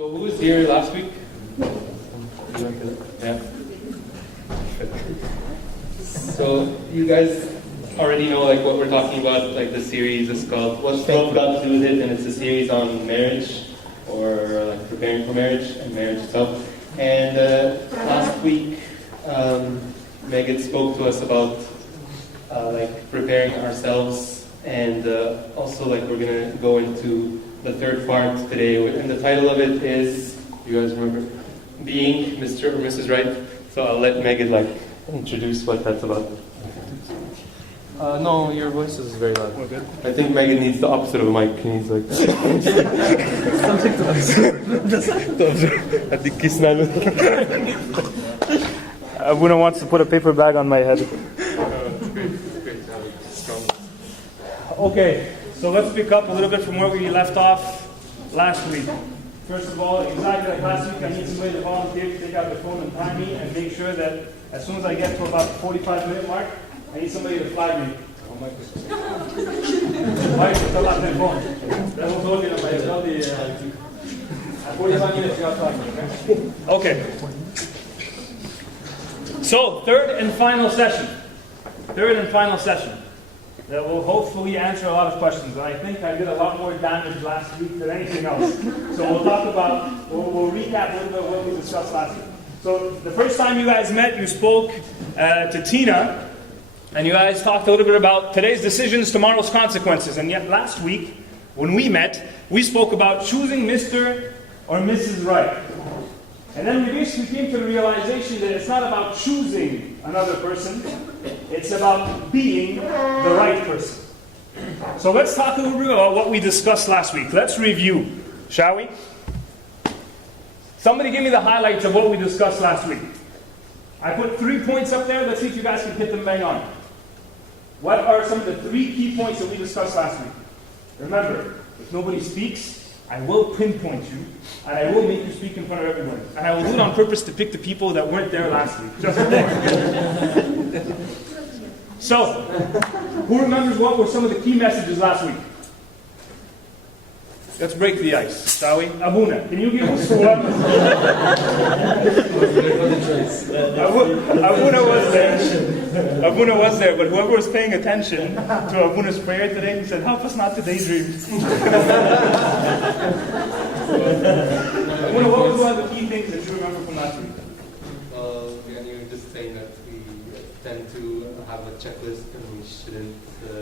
So who was here last week? Yeah. So you guys already know like what we're talking about. Like the series is called "What's Love Got to Do with It," and it's a series on marriage or like preparing for marriage and marriage itself. And last week, Maged spoke to us about like preparing ourselves, and also like we're gonna go into the third part today, and the title of it is, you guys remember, being Mr. or Mrs. Right. So I'll let Maged like introduce what that's about. No, your voice is very loud. Oh, good. I think Maged needs the opposite of a mic. He needs like something to observe. Abuna wants to put a paper bag on my head. Okay, so let's pick up a little bit from where we left off last week. First of all, exactly like last week, I need somebody to volunteer to take out their phone and time me and make sure that as soon as I get to about the 45-minute mark, I need somebody to flag me. Oh, Mike. Mike, tell out their phone. That's what told you that at 45 minutes, you got to flag me, okay? Okay. So, third and final session. Third and final session. That will hopefully answer a lot of questions. And I think I did a lot more damage last week than anything else. So we'll talk about, we'll recap a little bit what we discussed last week. So the first time you guys met, you spoke to Tina, and you guys talked a little bit about today's decisions, tomorrow's consequences. And yet last week, when we met, we spoke about choosing Mr. or Mrs. Right. And then we basically came to the realization that it's not about choosing another person, it's about being the right person. So let's talk a little bit about what we discussed last week. Let's review, shall we? Somebody give me the highlights of what we discussed last week. I put 3 points up there. Let's see if you guys can hit them bang on. What are some of the 3 key points that we discussed last week? Remember, if nobody speaks, I will pinpoint you, and I will make you speak in front of everyone. And I will do it on purpose to pick the people that weren't there last week. Just so, who remembers what were some of the key messages last week? Let's break the ice, shall we? Abuna, can you give us one? Abuna was there. Abuna was there, but whoever was paying attention to Abuna's prayer today, he said, help us not to daydream. Abuna, what was one of the key things that you remember from last week? And you were just saying that we tend to have a checklist and we shouldn't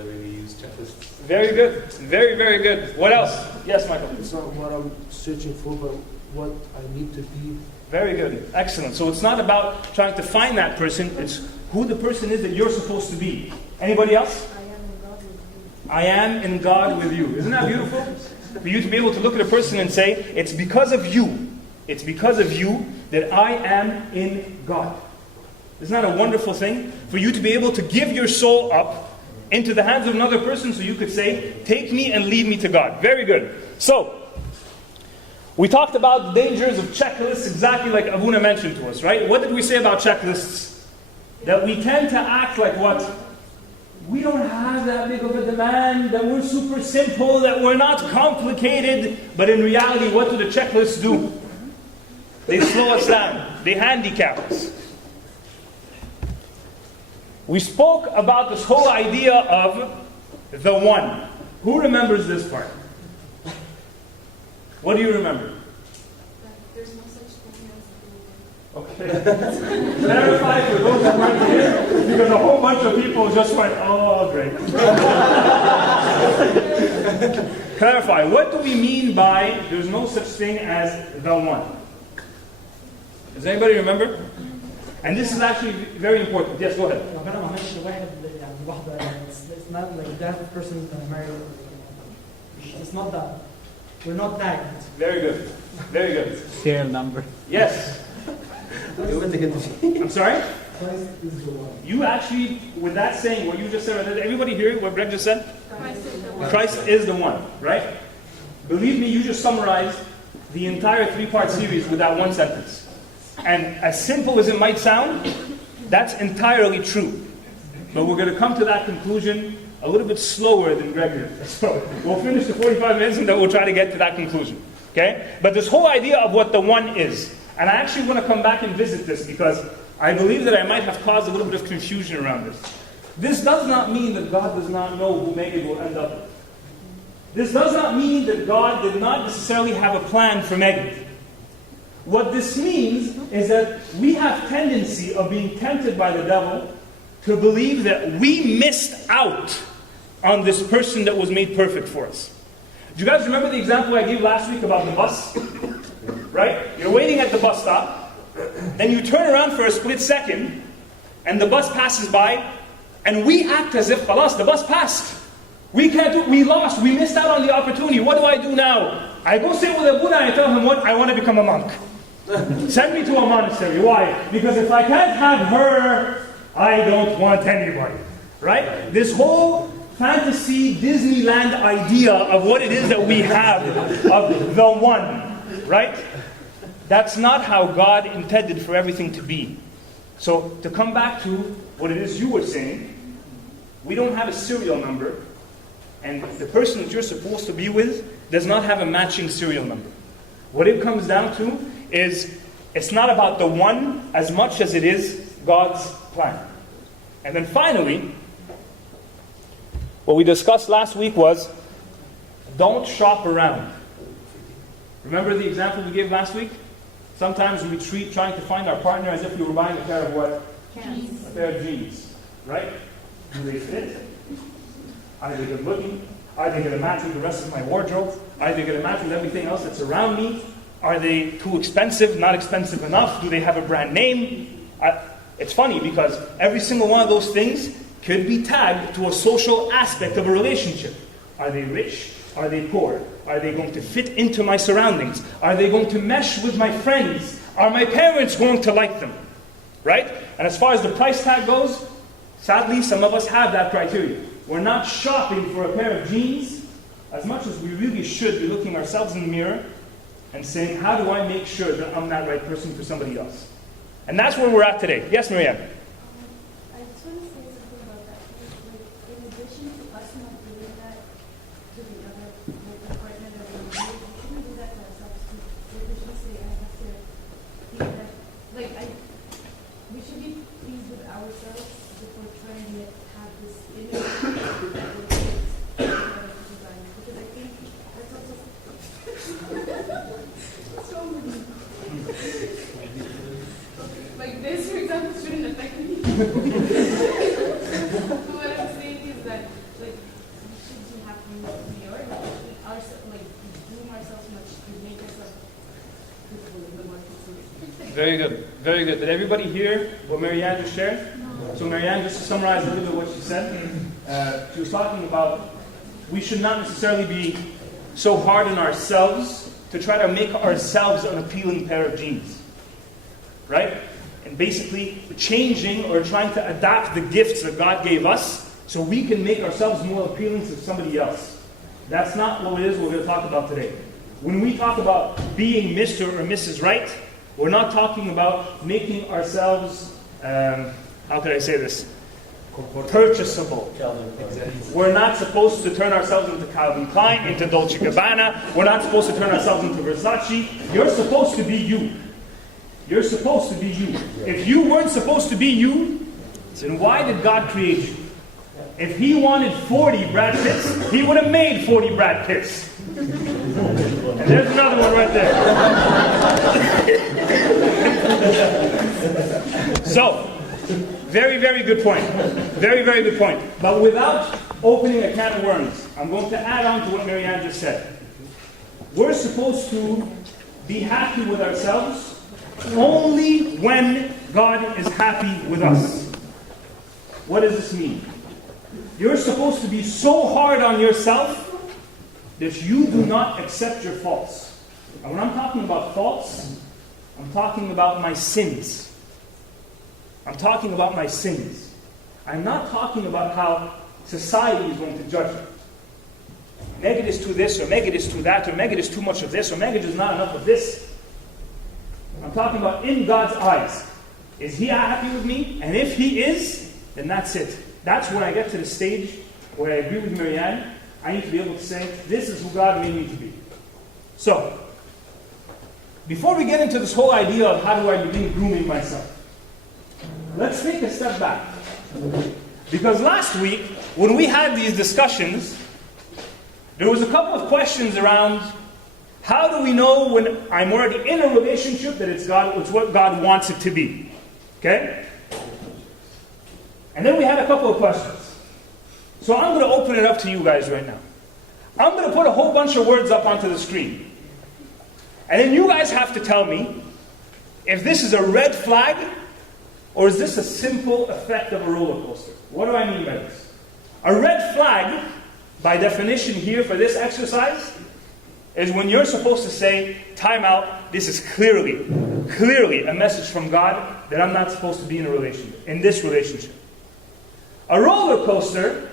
really use checklists. Very good. Very, very good. What else? Yes, Michael. It's not what I'm searching for, but what I need to be. Very good. Excellent. So it's not about trying to find that person, it's who the person is that you're supposed to be. Anybody else? I am in God with you. Isn't that beautiful? For you to be able to look at a person and say, it's because of you. It's because of you that I am in God. Isn't that a wonderful thing? For you to be able to give your soul up into the hands of another person so you could say, take me and lead me to God. Very good. So, we talked about the dangers of checklists exactly like Abuna mentioned to us, right? What did we say about checklists? That we tend to act like what? We don't have that big of a demand, that we're super simple, that we're not complicated. But in reality, what do the checklists do? They slow us down. They handicap us. We spoke about this whole idea of the one. Who remembers this part? What do you remember? There's no such thing as the one. Okay. Clarify for those who weren't here, because a whole bunch of people just went, oh, great. Clarify, what do we mean by there's no such thing as the one? Does anybody remember? And this is actually very important. Yes, go ahead. It's not like that person is going to marry. It's not that. We're not tagged. Very good. Very good. Serial number. Yes. I'm sorry? Christ is the one. You actually, with that saying, what you just said, did everybody hear what Greg just said? Christ is the one. Christ is the one, right? Believe me, you just summarized the entire 3-part series with that one sentence. And as simple as it might sound, that's entirely true. But we're going to come to that conclusion a little bit slower than Greg did. So we'll finish the 45 minutes and then we'll try to get to that conclusion. Okay? But this whole idea of what the one is, and I actually want to come back and visit this because I believe that I might have caused a little bit of confusion around this. This does not mean that God does not know who Maged will end up with. This does not mean that God did not necessarily have a plan for Maged. What this means is that we have tendency of being tempted by the devil to believe that we missed out on this person that was made perfect for us. Do you guys remember the example I gave last week about the bus? Right? You're waiting at the bus stop, then you turn around for a split second, and the bus passes by, and we act as if, khalas, the bus passed. We can't do, we lost, we missed out on the opportunity. What do I do now? I go sit with Abuna and I tell him what? I want to become a monk. Send me to a monastery. Why? Because if I can't have her, I don't want anybody. Right? This whole fantasy Disneyland idea of what it is that we have of the one. Right? That's not how God intended for everything to be. So, to come back to what it is you were saying, we don't have a serial number, and the person that you're supposed to be with does not have a matching serial number. What it comes down to is, it's not about the one as much as it is God's plan. And then finally, what we discussed last week was, don't shop around. Remember the example we gave last week? Sometimes we treat trying to find our partner as if we were buying a pair of what? Jeans. A pair of jeans. Right? Do they fit? Are they good looking? Are they going to match with the rest of my wardrobe? Are they going to match with everything else that's around me? Are they too expensive? Not expensive enough? Do they have a brand name? It's funny because every single one of those things could be tagged to a social aspect of a relationship. Are they rich? Are they poor? Are they going to fit into my surroundings? Are they going to mesh with my friends? Are my parents going to like them? Right? And as far as the price tag goes, sadly, some of us have that criteria. We're not shopping for a pair of jeans as much as we really should be looking ourselves in the mirror and saying, how do I make sure that I'm that right person for somebody else? And that's where we're at today. Yes, Marianne? I just want to say something about that. Like, in addition to us not doing that to the other, like the partner that we're with, we shouldn't do that to ourselves too. Like, we should say, I have to be that. Like, we should be pleased with ourselves before trying to have this image that will fit other people's eyes. Because I think that's also so many. Like this, for example, shouldn't affect me. What I'm saying is that, like, we should be happy with who we are, like, groom ourselves much to make ourselves visible in the market. Very good. Very good. Did everybody hear what Marianne just shared? No. So Marianne, just to summarize a little bit what she said, she was talking about we should not necessarily be so hard on ourselves to try to make ourselves an appealing pair of jeans. Right? And basically changing or trying to adapt the gifts that God gave us so we can make ourselves more appealing to somebody else. That's not what it is we're going to talk about today. When we talk about being Mr. or Mrs. Right, we're not talking about making ourselves, how can I say this? Purchasable. We're not supposed to turn ourselves into Calvin Klein, into Dolce & Gabbana. We're not supposed to turn ourselves into Versace. You're supposed to be you. You're supposed to be you. If you weren't supposed to be you, then why did God create you? If He wanted 40 Brad Pitts, He would have made 40 Brad Pitts. And there's another one right there. So, very, very good point. Very, very good point. But without opening a can of worms, I'm going to add on to what Marianne just said. We're supposed to be happy with ourselves only when God is happy with us. What does this mean? You're supposed to be so hard on yourself that you do not accept your faults. And when I'm talking about faults, I'm talking about my sins. I'm talking about my sins. I'm not talking about how society is going to judge me. Maged is too this, or Maged is too that, or Maged is too much of this, or Maged is not enough of this. I'm talking about in God's eyes. Is He happy with me? And if He is, then that's it. That's when I get to the stage where I agree with Marianne. I need to be able to say, this is who God made me to be. So, before we get into this whole idea of how do I begin grooming myself, let's take a step back. Because last week, when we had these discussions, there was a couple of questions around how do we know when I'm already in a relationship that it's what God wants it to be. Okay? And then we had a couple of questions. So I'm going to open it up to you guys right now. I'm going to put a whole bunch of words up onto the screen. And then you guys have to tell me if this is a red flag or is this a simple effect of a roller coaster. What do I mean by this? A red flag, by definition here for this exercise, is when you're supposed to say, time out, this is clearly a message from God that I'm not supposed to be in this relationship. A roller coaster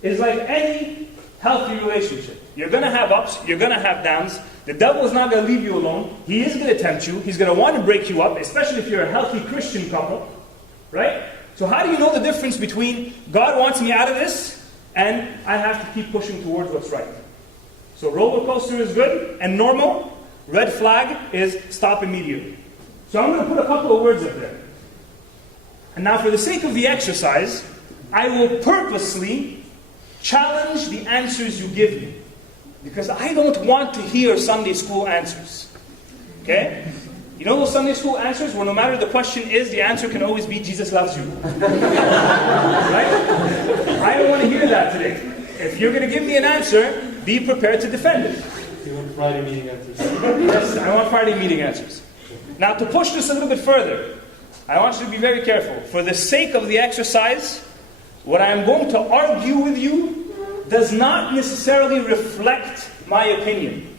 is like any healthy relationship. You're going to have ups, you're going to have downs. The devil is not going to leave you alone. He is going to tempt you. He's going to want to break you up, especially if you're a healthy Christian couple. Right? So how do you know the difference between God wants me out of this and I have to keep pushing towards what's right? So roller coaster is good and normal. Red flag is stop immediately. So I'm going to put a couple of words up there. And now for the sake of the exercise, I will purposely challenge the answers you give me. Because I don't want to hear Sunday school answers. Okay? You know those Sunday school answers where no matter the question is, the answer can always be Jesus loves you. Right? I don't want to hear that today. If you're going to give me an answer, be prepared to defend it. You want Friday meeting answers? Yes, I want Friday meeting answers. Now to push this a little bit further, I want you to be very careful. For the sake of the exercise, what I am going to argue with you does not necessarily reflect my opinion.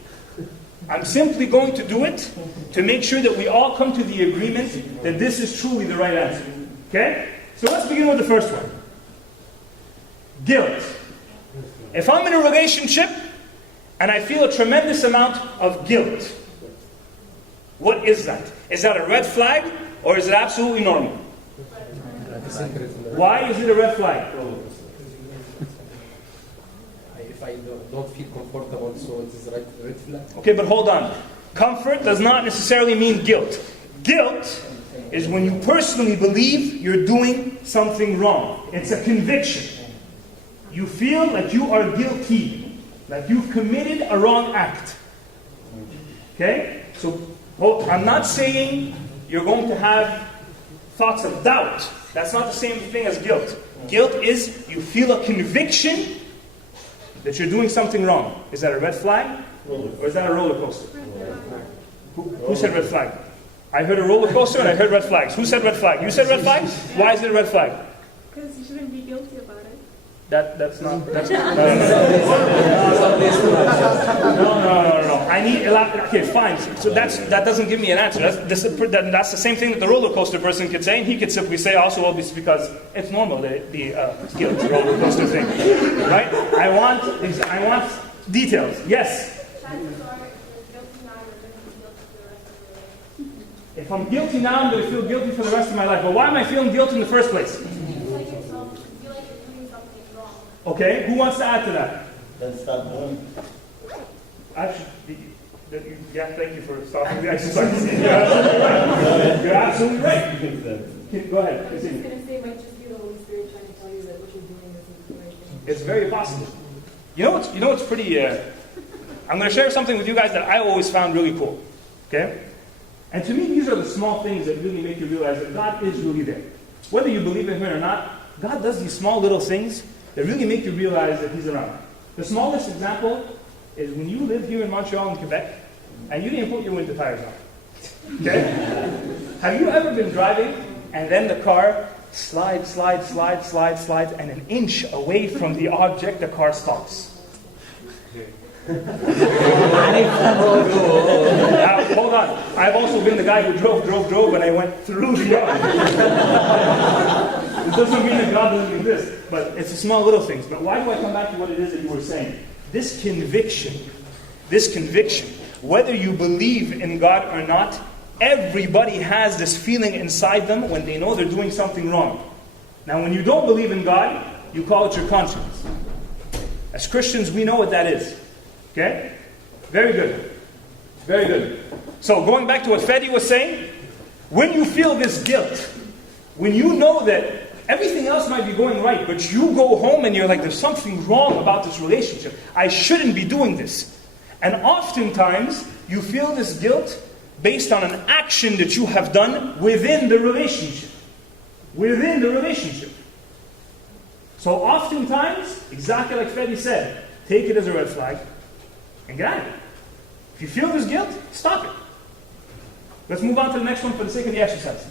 I'm simply going to do it to make sure that we all come to the agreement that this is truly the right answer. Okay? So let's begin with the first one. Guilt. If I'm in a relationship and I feel a tremendous amount of guilt, what is that? Is that a red flag or is it absolutely normal? Why is it a red flag? If I don't feel comfortable, so it is red flag. Okay, but hold on. Comfort does not necessarily mean guilt. Guilt is when you personally believe you're doing something wrong. It's a conviction. You feel like you are guilty, like you've committed a wrong act. Okay? So, I'm not saying you're going to have thoughts of doubt. That's not the same thing as guilt. Guilt is you feel a conviction that you're doing something wrong. Is that a red flag? Or is that a roller coaster? Who said red flag? I heard a roller coaster and I heard red flags. Who said red flag? You said red flag? Why is it a red flag? Because you shouldn't be guilty about it. That's not. No. I need a lot. Okay, fine. So that doesn't give me an answer. That's the same thing that the roller coaster person could say, and he could simply say also, well, it's because it's normal the guilt roller coaster thing, right? I want details. Yes. Chances are, if you're guilty now, you're going to be guilty for the rest of your life. If I'm guilty now, I'm going to feel guilty for the rest of my life. But why am I feeling guilt in the first place? You feel like you're doing something wrong. Okay, who wants to add to that? Then stop doing. Actually, yeah, thank you for stopping the exercise. You're absolutely right. Go ahead. I was just going to say, it might just be the Holy Spirit trying to tell you that what you're doing isn't the right thing. It's very possible. You know what's pretty. I'm going to share something with you guys that I always found really cool. Okay, and to me, these are the small things that really make you realize that God is really there. Whether you believe in Him or not, God does these small little things that really make you realize that He's around. The smallest example is when you live here in Montreal and Quebec, and you didn't put your winter tires on. Okay? Have you ever been driving, and then the car slides, and an inch away from the object, the car stops? Now, hold on. I've also been the guy who drove, and I went through the yard. It doesn't mean that God doesn't exist, but it's the small little things. But why do I come back to what it is that you were saying? This conviction, whether you believe in God or not, everybody has this feeling inside them when they know they're doing something wrong. Now, when you don't believe in God, you call it your conscience. As Christians, we know what that is. Okay? Very good. Very good. So going back to what Fedi was saying, when you feel this guilt, when you know that everything else might be going right, but you go home and you're like, there's something wrong about this relationship. I shouldn't be doing this. And oftentimes, you feel this guilt based on an action that you have done within the relationship. Within the relationship. So oftentimes, exactly like Fedi said, take it as a red flag and get out of it. If you feel this guilt, stop it. Let's move on to the next one for the sake of the exercise.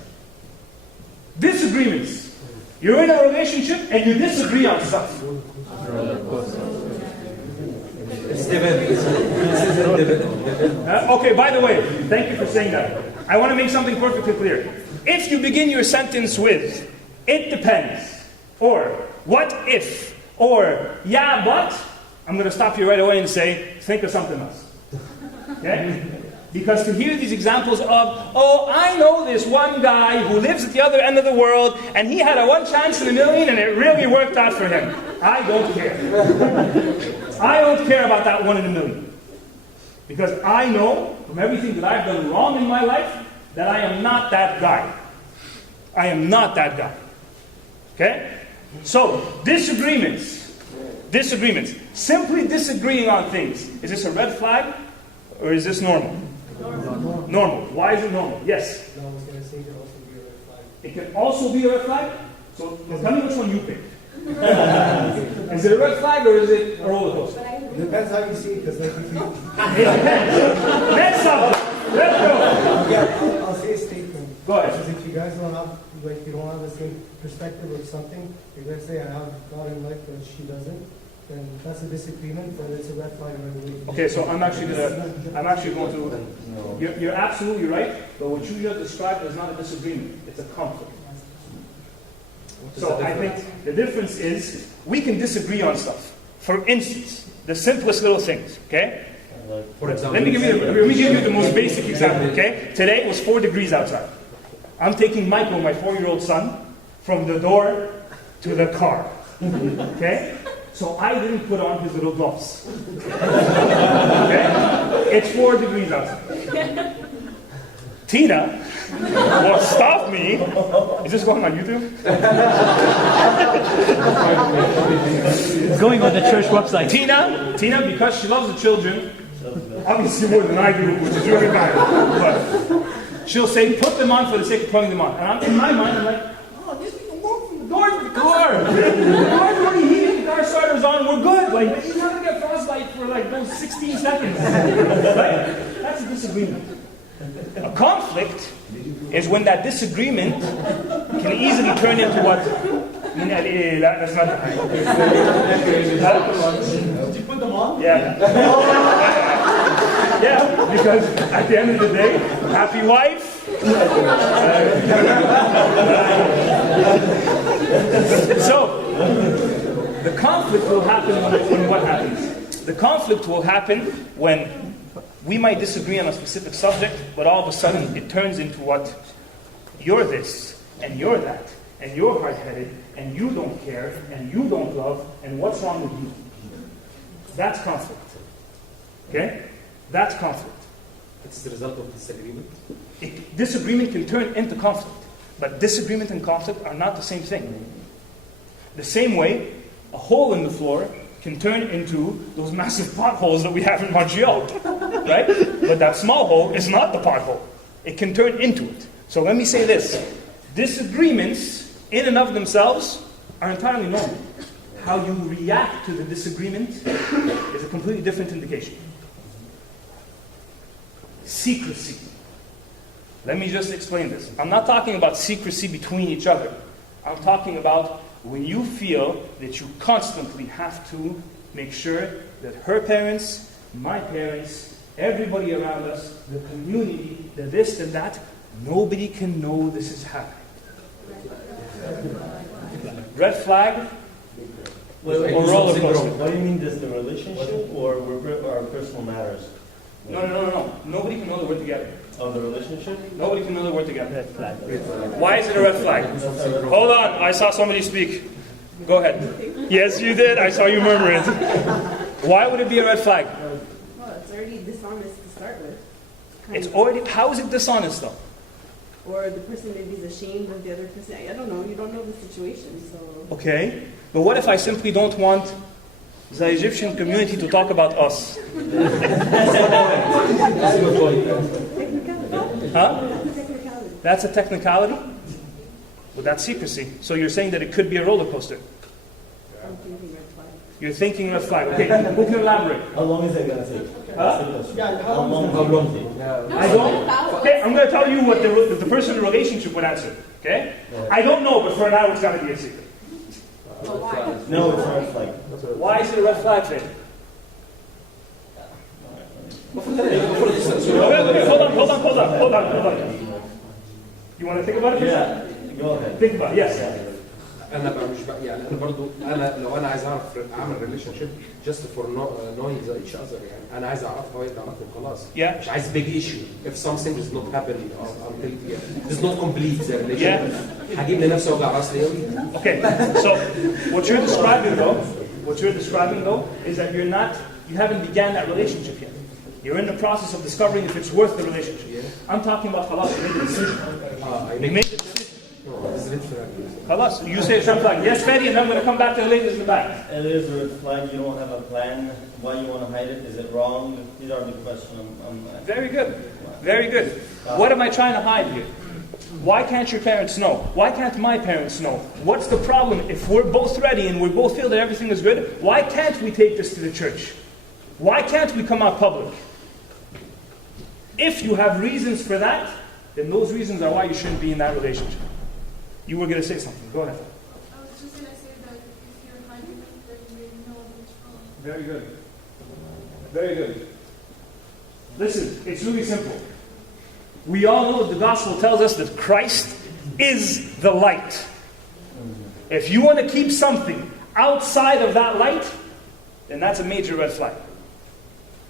Disagreements. You're in a relationship and you disagree on stuff. Okay, by the way, thank you for saying that. I want to make something perfectly clear. If you begin your sentence with, it depends, or what if, or yeah, but, I'm going to stop you right away and say, think of something else. Okay? Because to hear these examples of, oh, I know this one guy who lives at the other end of the world, and he had a one chance in a million, and it really worked out for him. I don't care. I don't care about that 1 in a million. Because I know, from everything that I've done wrong in my life, that I am not that guy. I am not that guy. Okay? So, disagreements. Disagreements. Simply disagreeing on things. Is this a red flag, or is this normal? Normal. Why is it normal? Yes? No, I was going to say it can also be a red flag. It can also be a red flag? So, tell me which one you picked. Is it a red flag, or is it a roller coaster? It depends how you see it, because like if you... It depends. Next subject. Let's go. Yeah, I'll say a statement. Go ahead. Because if you guys don't have, like, you don't have the same perspective of something, you're going to say, I have God in life, but she doesn't, then that's a disagreement, but it's a red flag or a relationship. Okay, so I'm actually going to, you're absolutely right, but what you just described is not a disagreement, it's a conflict. So I think the difference is, we can disagree on stuff. For instance, the simplest little things, okay? For example, Let me give you the most basic example, okay? Today it was 4 degrees outside. I'm taking Michael, my 4-year-old son, from the door to the car, okay? So I didn't put on his little gloves. Okay? It's 4 degrees outside. Tina will stop me. Is this going on YouTube? It's going on the church website. Tina, because she loves the children, obviously more than I do, which is really bad, but she'll say, put them on for the sake of putting them on. And in my mind, I'm like, oh, just walk from the door to the car. The car's already heated, the car starter's on, we're good. Like, you're not going to get frostbite for like those 16 seconds. Right? That's a disagreement. A conflict is when that disagreement can easily turn into what? That's not Did you put them on? Yeah. Yeah, because at the end of the day, happy wife. So, the conflict will happen when what happens? The conflict will happen when we might disagree on a specific subject, but all of a sudden it turns into what? You're this, and you're that, and you're hard-headed, and you don't care, and you don't love, and what's wrong with you? That's conflict. Okay? That's conflict. it's the result of disagreement. Disagreement can turn into conflict, but disagreement and conflict are not the same thing. The same way, a hole in the floor can turn into those massive potholes that we have in Montreal, right? But that small hole is not the pothole. It can turn into it. So let me say this. Disagreements, in and of themselves, are entirely normal. How you react to the disagreement is a completely different indication. Secrecy. Let me just explain this. I'm not talking about secrecy between each other. I'm talking about when you feel that you constantly have to make sure that her parents, my parents, everybody around us, the community, the this and that, nobody can know this is happening. Red flag or roller coaster. What do you mean, this the relationship or our personal matters? No. Nobody can know that we're together. Of the relationship? Nobody can know that we're together. Red flag. Why is it a red flag? Hold on, I saw somebody speak. Go ahead. Yes, you did. I saw you murmur it. Why would it be a red flag? Well, it's already dishonest to start with. It's already, how is it dishonest though? Or the person maybe is ashamed of the other person. I don't know. You don't know the situation, so. Okay, but what if I simply don't want the Egyptian community to talk about us? Technicality. Huh? Technicality. That's a technicality? Well, that's secrecy. So you're saying that it could be a roller coaster. I'm thinking red flag. You're thinking red flag. Okay, who can elaborate? How long is it gonna take? Huh? Yeah, How long is it? I don't. Okay, I'm going to tell you what the person in the relationship would answer. Okay? I don't know, but for now it's got to be a secret. No, it's not like. Why is it a red flag then? Okay, hold on. You want to think about it? Yeah, go ahead. Think about it, yes. انا بقى مش بقى يعني انا برضو لو انا عايز اعرف اعمل ريليشن شيب جاست فور knowing each other يعني انا عايز اعرفها وهي تعرفني وخلاص. Yeah. مش عايز big issue if something does not happen until does not complete the relationship. هجيب لنفسي وجع راس ليه؟ Okay, so what you're describing though is that you haven't began that relationship yet. You're in the process of discovering if it's worth the relationship. Yeah. I'm talking about khalas, you made the decision. You made the decision. this is red flag. Khalas, you say something like, yes, Fadi, and I'm going to come back to the ladies in the back. It is a red flag. You don't have a plan. Why you want to hide it? Is it wrong? These are the questions. Very good. Very good. What am I trying to hide here? Why can't your parents know? Why can't my parents know? What's the problem? If we're both ready and we both feel that everything is good, why can't we take this to the church? Why can't we come out public? If you have reasons for that, then those reasons are why you shouldn't be in that relationship. You were going to say something. Go ahead. I was just going to say that if you're hiding it, then you know what's wrong. Very good. Very good. Listen, it's really simple. We all know the gospel tells us that Christ is the light. If you want to keep something outside of that light, then that's a major red flag.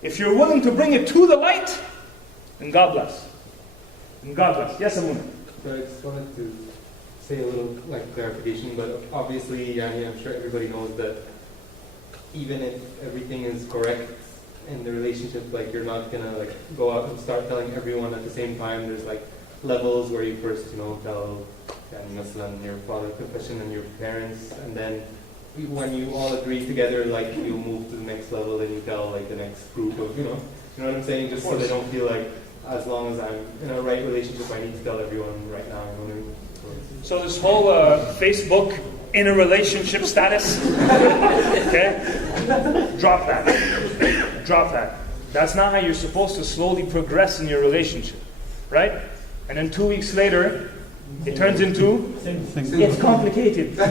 If you're willing to bring it to the light, then God bless. And God bless. Yes, Abuna. So I just wanted to say a little clarification, but obviously, I'm sure everybody knows that even if everything is correct in the relationship, you're not gonna go out and start telling everyone at the same time. There's levels where you first, tell your father's confession and your parents, and then when you all agree together, you move to the next level and you tell the next group of, you know what I'm saying? Just so they don't feel like as long as I'm in a right relationship, I need to tell everyone right now. You know what I mean? So this whole Facebook in a relationship status, okay? Drop that. Drop that. That's not how you're supposed to slowly progress in your relationship, right? And then 2 weeks later, it turns into, it's complicated. I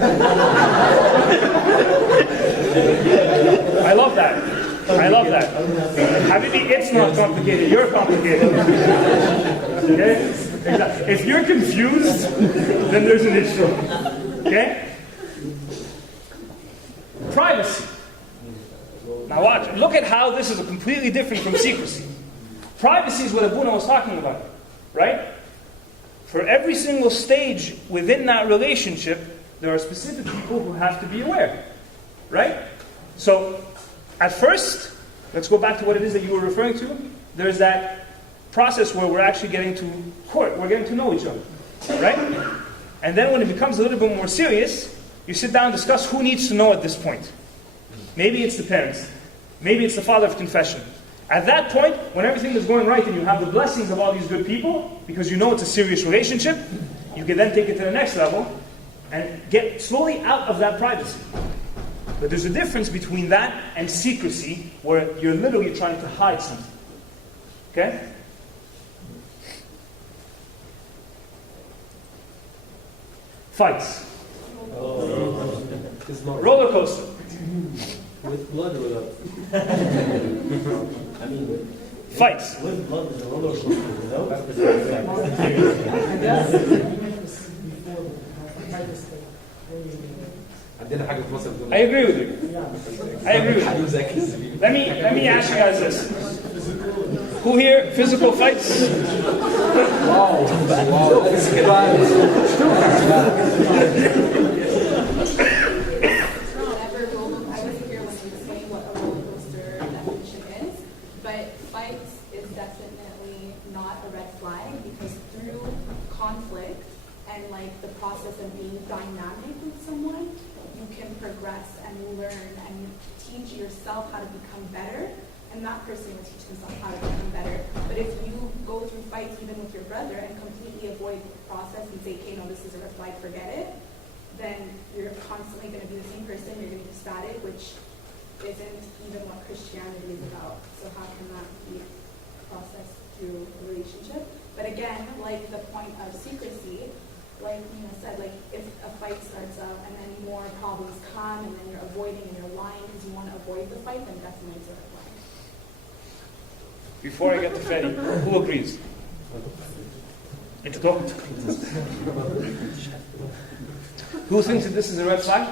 love that. I love that. Habibi, it's not complicated, you're complicated. Okay? Exactly. If you're confused, then there's an issue. Okay? Privacy. Now watch. Look at how this is completely different from secrecy. Privacy is what Abuna was talking about. Right? For every single stage within that relationship, there are specific people who have to be aware. Right? So, at first, let's go back to what it is that you were referring to. There's that process where we're actually getting to court. We're getting to know each other. Right? And then when it becomes a little bit more serious, you sit down and discuss who needs to know at this point. Maybe it's the parents. Maybe it's the father of confession. At that point, when everything is going right and you have the blessings of all these good people, because you know it's a serious relationship, you can then take it to the next level and get slowly out of that privacy. But there's a difference between that and secrecy, where you're literally trying to hide something. Okay? Fights. Roller coaster. With blood or without? Fights. With blood is a roller coaster. Without? عندنا حاجه في مصر بتقول I agree with you. I agree with you. Let me ask you guys this. Who here physical fights? I was here when you explained what a roller coaster definition is, but fights is definitely not because through conflict and like the process of being dynamic with someone, you can progress and learn and teach yourself how to become better, and that person will teach themselves how to become better. But if you go through fights even with your brother and completely avoid the process and say, okay, no, this is a red flag, forget it, then you're constantly going to be the same person, you're going to be static, which isn't even what Christianity is about. So how can that be processed through a relationship? But again, like the point of secrecy, like Nina said, like if a fight starts out and then more problems come and then you're avoiding and you're lying because you want to avoid the fight, then definitely it's a red flag. Before I get to Fedi, who agrees? انتوا Who thinks that this is a red flag?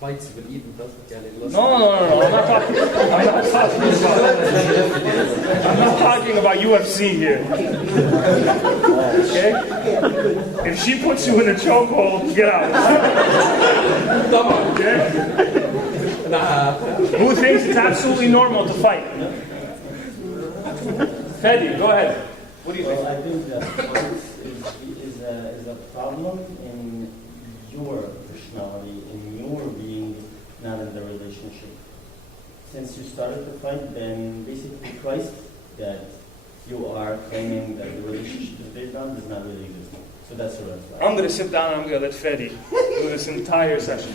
Fights بالايد يعني No, I'm not talking. I'm not talking about UFC here. Okay? If she puts you in a chokehold, get out. Okay? Who thinks it's absolutely normal to fight? Fedi, go ahead. What do you think? Well, I think that sports is a problem in your personality, in your being not in the relationship. Since you started the fight, then basically Christ that you are claiming that the relationship is based on does not really exist. So that's a red flag. I'm going to sit down and I'm going to let Fedi do this entire session.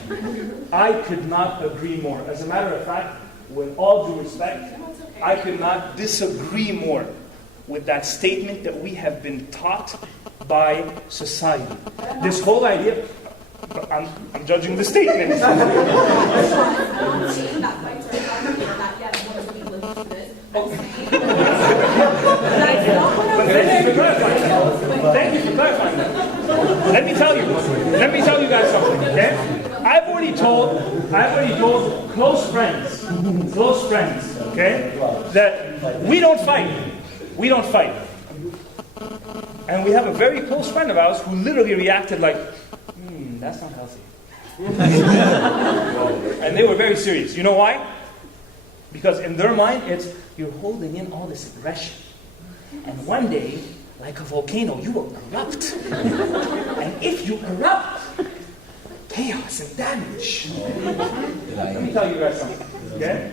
I could not agree more. As a matter of fact, with all due respect, I could not disagree more with that statement that we have been taught by society. This whole idea, I'm judging the statement. I'm not saying that fights are healthy or that yes, one of we live through this. I'm saying that's not what I'm Thank you for saying. clarifying that. Thank you for clarifying that. Let me tell you guys something, okay? I've already told close friends, okay, that we don't fight. We don't fight. And we have a very close friend of ours who literally reacted like, that's not healthy. And they were very serious. You know why? Because in their mind, it's, you're holding in all this aggression. And one day, like a volcano, you will erupt. And if you erupt, chaos and damage. Let me tell you guys something, okay?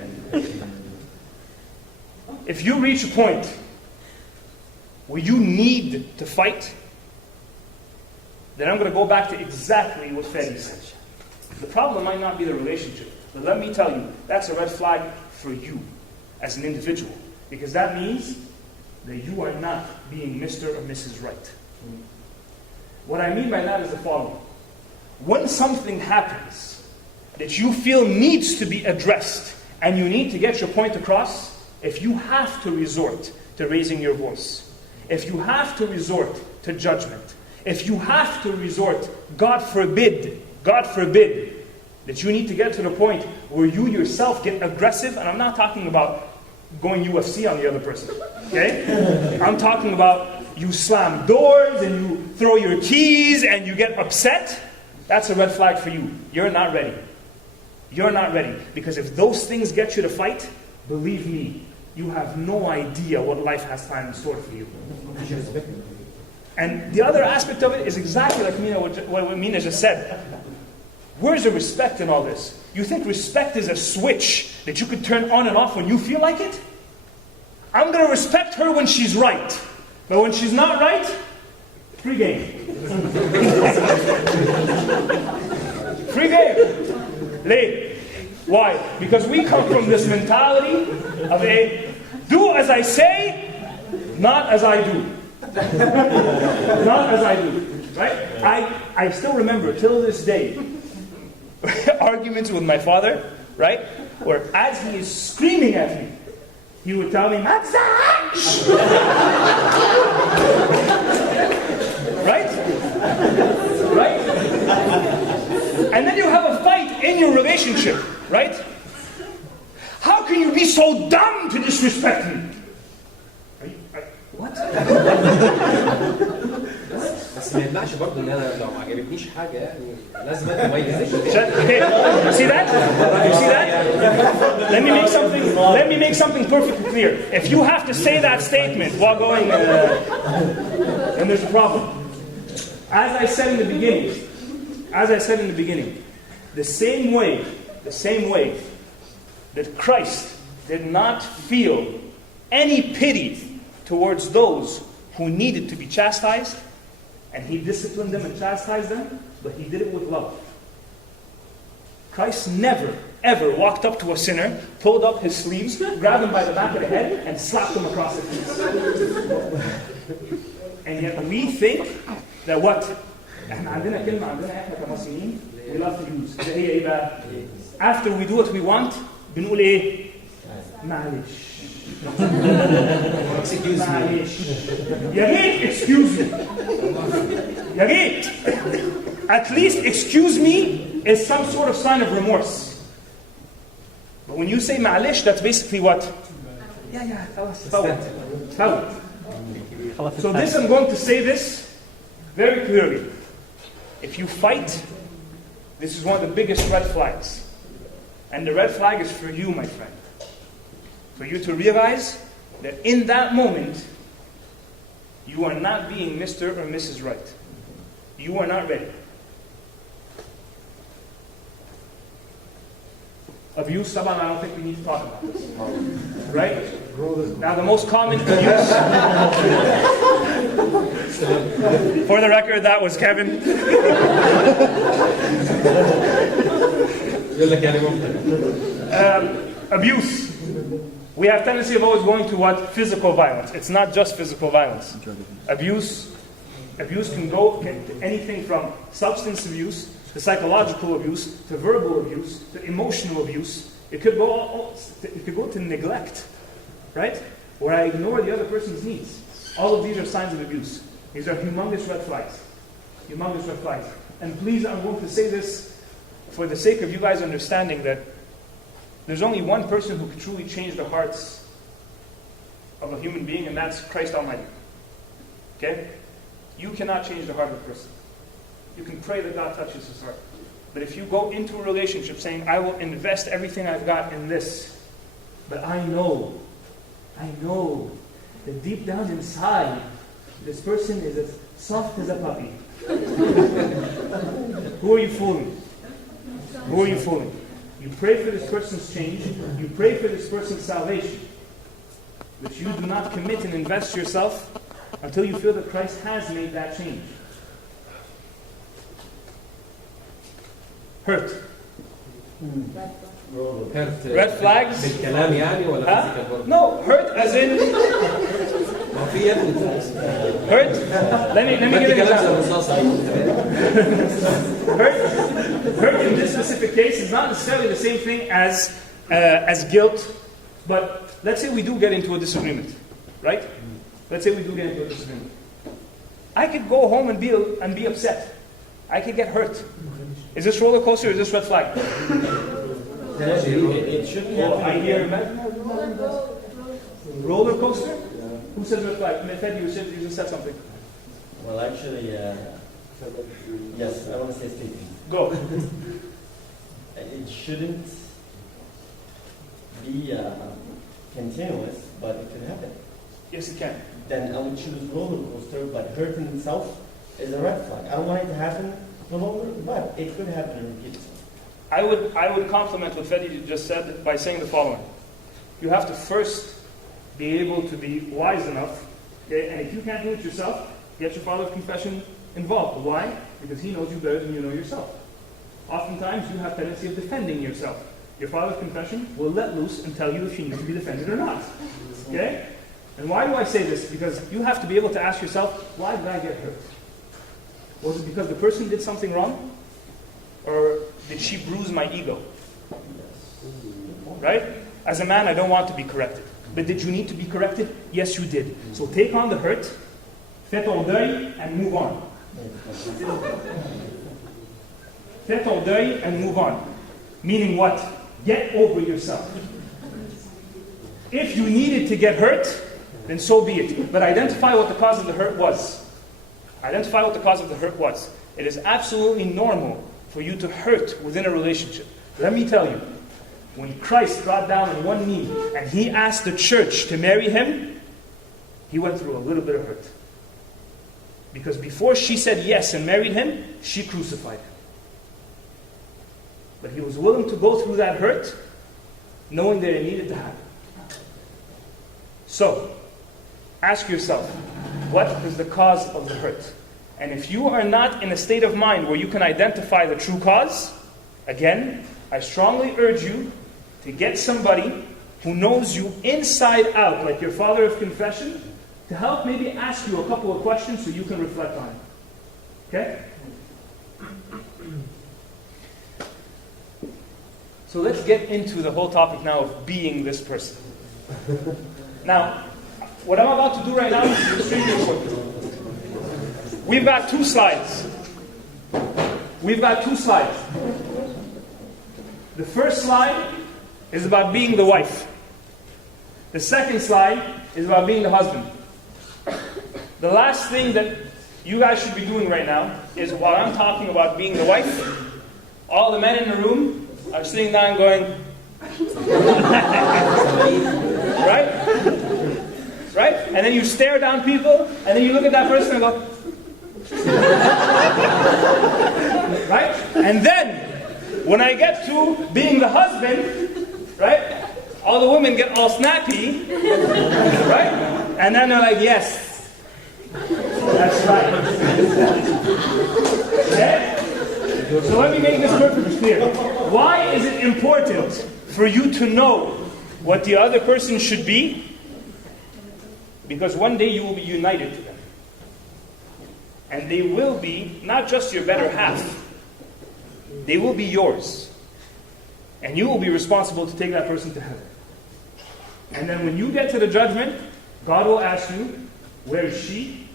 If you reach a point where you need to fight, then I'm going to go back to exactly what Fedi said. The problem might not be the relationship, but let me tell you, that's a red flag for you as an individual, because that means that you are not being Mr. or Mrs. Right. What I mean by that is the following. When something happens that you feel needs to be addressed and you need to get your point across, if you have to resort to raising your voice, if you have to resort to judgment, if you have to resort, God forbid, that you need to get to the point where you yourself get aggressive, and I'm not talking about going UFC on the other person, okay? I'm talking about you slam doors and you throw your keys and you get upset. That's a red flag for you. You're not ready. You're not ready. Because if those things get you to fight, believe me, you have no idea what life has planned in store for you. And the other aspect of it is exactly like what Mina just said. Where's the respect in all this? You think respect is a switch that you could turn on and off when you feel like it? I'm going to respect her when she's right. But when she's not right, free game. Free game. Late. Why? Because we come from this mentality of do as I say, not as I do. Not as I do. Right? I still remember till this day arguments with my father, right? Where as he is screaming at me, he would tell me, Matzach! Right? Right? And then you have a fight in your relationship, right? How can you be so dumb to disrespect me? What? بس ما يمنعش برضه ان انا لو ما عجبتنيش حاجه يعني لازم اميز. Okay, you see that? You see that? Let me make something perfectly clear. If you have to say that statement while going, then there's a problem. As I said in the beginning, the same way that Christ did not feel any pity towards those who needed to be chastised, and he disciplined them and chastised them, but he did it with love. Christ never, ever walked up to a sinner, pulled up his sleeves, grabbed him by the back of the head, and slapped him across the face. And yet we think that what? عندنا كلمة عندنا احنا كمصريين we love to use. هي ايه بقى؟ After we do what we want, بنقول ايه؟ معلش. معلش. يا ريت excuse me. يا ريت. At least excuse me is some sort of sign of remorse. But when you say معلش, that's basically what? Yeah, خلاص. So this, I'm going to say this very clearly. If you fight, this is one of the biggest red flags. And the red flag is for you, my friend. For you to realize that in that moment, you are not being Mr. or Mrs. Right. You are not ready. Abuse, I don't think we need to talk about this. Right? Now the most common abuse... For the record, that was Kevin. Abuse. We have tendency of always going to what? Physical violence. It's not just physical violence. Abuse can go to anything from substance abuse to psychological abuse to verbal abuse to emotional abuse. It could go to neglect, right? Where I ignore the other person's needs. All of these are signs of abuse. These are humongous red flags. Humongous red flags. And please, I'm going to say this for the sake of you guys understanding that there's only one person who can truly change the hearts of a human being, and that's Christ Almighty. Okay? You cannot change the heart of a person. You can pray that God touches his heart. But if you go into a relationship saying, I will invest everything I've got in this, but I know that deep down inside, this person is as soft as a puppy. Who are you fooling? Who are you fooling? You pray for this person's change. You pray for this person's salvation. But you do not commit and invest yourself until you feel that Christ has made that change. Hurt. Red flags? بالكلام يعني ولا physical برضه؟ No, hurt as in... ما في يد Hurt? Let me give an example. Hurt in this specific case is not necessarily the same thing as guilt, but let's say we do get into a disagreement, right? Let's say we do get into a disagreement. I could go home and be upset. I could get hurt. Is this roller coaster or is this red flag? It shouldn't happen. I hear roller coaster? Who says red flag? Fed, you just said something. Well, actually, yes, I want to say statement. Go. It shouldn't be continuous, but it can happen. Yes, it can. Then I would choose roller coaster, but hurting itself is a red flag. I don't want it to happen no longer, but it could happen and repeat itself. I would compliment what Fedi just said by saying the following. You have to first be able to be wise enough, okay? And if you can't do it yourself, get your father of confession involved. Why? Because he knows you better than you know yourself. Oftentimes, you have tendency of defending yourself. Your father of confession will let loose and tell you if you need to be defended or not. Okay? And why do I say this? Because you have to be able to ask yourself, why did I get hurt? Was it because the person did something wrong? Or did she bruise my ego? Right? As a man, I don't want to be corrected. But did you need to be corrected? Yes, you did. So take on the hurt, fais ton deuil, and move on. Fais ton deuil and move on. Meaning what? Get over yourself. If you needed to get hurt, then so be it. But identify what the cause of the hurt was. Identify what the cause of the hurt was. It is absolutely normal for you to hurt within a relationship. Let me tell you, when Christ got down on one knee and he asked the church to marry him, he went through a little bit of hurt. Because before she said yes and married him, she crucified him. But he was willing to go through that hurt, knowing that it needed to happen. So, ask yourself, what is the cause of the hurt? And if you are not in a state of mind where you can identify the true cause, again, I strongly urge you to get somebody who knows you inside out, like your father of confession, to help maybe ask you a couple of questions so you can reflect on it. Okay? So let's get into the whole topic now of being this person. Now, what I'm about to do right now is extremely important. We've got 2 slides. We've got 2 slides. The first slide is about being the wife. The second slide is about being the husband. The last thing that you guys should be doing right now is, while I'm talking about being the wife, all the men in the room are sitting down going, right? Right? And then you stare down people, and then you look at that person and go, right? And then, when I get to being the husband, right? All the women get all snappy, right? And then they're like, yes. That's right. Okay? So let me make this perfectly clear. Why is it important for you to know what the other person should be? Because one day you will be united to them. And they will be not just your better half. They will be yours. And you will be responsible to take that person to heaven. And then when you get to the judgment, God will ask you, where is she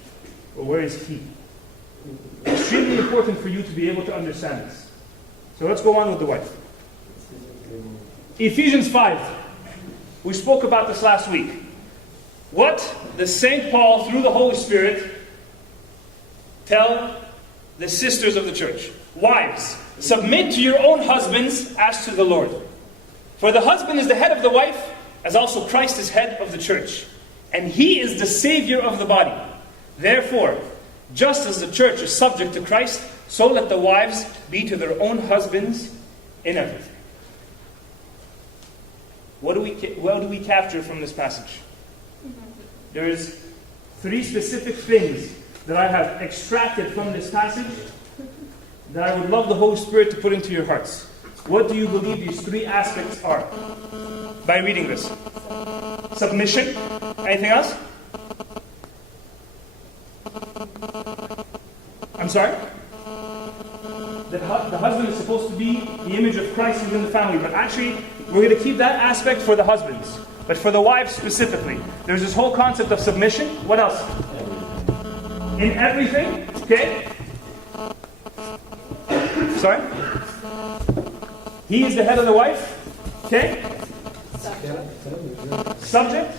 or where is he? Extremely important for you to be able to understand this. So let's go on with the wife. Ephesians 5. We spoke about this last week. What does St. Paul, through the Holy Spirit, tell the sisters of the church? Wives, submit to your own husbands as to the Lord. For the husband is the head of the wife, as also Christ is head of the church. And he is the Savior of the body. Therefore, just as the church is subject to Christ, so let the wives be to their own husbands in everything. What do we capture from this passage? There is 3 specific things that I have extracted from this passage that I would love the Holy Spirit to put into your hearts. What do you believe these 3 aspects are? By reading this. Submission. Anything else? I'm sorry? The husband is supposed to be the image of Christ within the family, but actually, we're going to keep that aspect for the husbands. But for the wives specifically, there's this whole concept of submission. What else? In everything. Okay? Sorry? He is the head of the wife. Okay? Subject.